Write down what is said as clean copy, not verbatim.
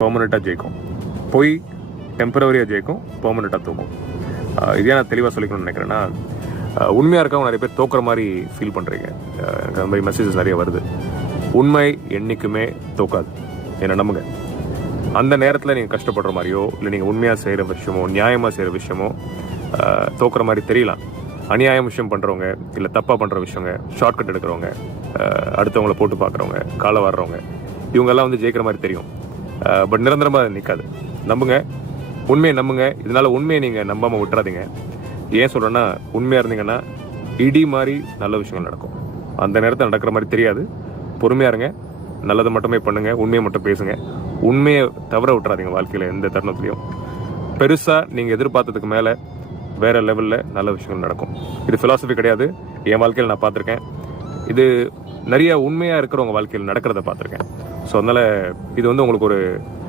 பெர்மனெண்ட்டாக ஜெயிக்கும். பொய் டெம்பரவரியாக ஜெயிக்கும், பெர்மனெண்ட்டாக தூக்கும். இதே நான் தெளிவாக சொல்லிக்கணும்னு நினைக்கிறேன்னா, உண்மையாக இருக்கவங்க நிறைய பேர் தோக்குற மாதிரி ஃபீல் பண்ணுறீங்க. எனக்கு அந்த மாதிரி மெசேஜஸ் நிறைய வருது. உண்மை என்றைக்குமே தோக்காது, என்னை நம்புங்க. அந்த நேரத்தில் நீங்கள் கஷ்டப்படுற மாதிரியோ இல்லை நீங்கள் உண்மையாக செய்கிற விஷயமோ நியாயமாக செய்கிற விஷயமோ தோக்குற மாதிரி தெரியலாம். அநியாயம் விஷயம் பண்ணுறவங்க இல்லை தப்பாக பண்ணுற விஷயங்க, ஷார்ட்கட் எடுக்கிறவங்க, அடுத்தவங்கள போட்டு பார்க்குறவங்க, காலை வர்றவங்க, இவங்கெல்லாம் வந்து ஜெயிக்கிற மாதிரி தெரியும். பட் நிரந்தரமாக நிற்காது. நம்புங்க, உண்மையை நம்புங்க. இதனால் உண்மையை நீங்கள் நம்பாமல் விட்டுறாதீங்க. ஏன் சொல்கிறேன்னா, உண்மையாக இருந்தீங்கன்னா இடி மாதிரி நல்ல விஷயங்கள் நடக்கும். அந்த நேரத்தில் நடக்கிற மாதிரி தெரியாது. பொறுமையாக இருங்க, நல்லதை மட்டுமே பண்ணுங்கள், உண்மையை மட்டும் பேசுங்க. உண்மையை தவற விட்டுறாதீங்க. வாழ்க்கையில் எந்த தருணத்துலையும் பெருசாக நீங்கள் எதிர்பார்த்ததுக்கு மேலே வேறு லெவலில் நல்ல விஷயங்கள் நடக்கும். இது ஃபிலாசபி கிடையாது, என் வாழ்க்கையில் நான் பார்த்துருக்கேன். இது நிறைய உண்மையாக இருக்கிறவங்க வாழ்க்கையில் நடக்கிறத பார்த்துருக்கேன். ஸோ அதனால் இது வந்து உங்களுக்கு ஒரு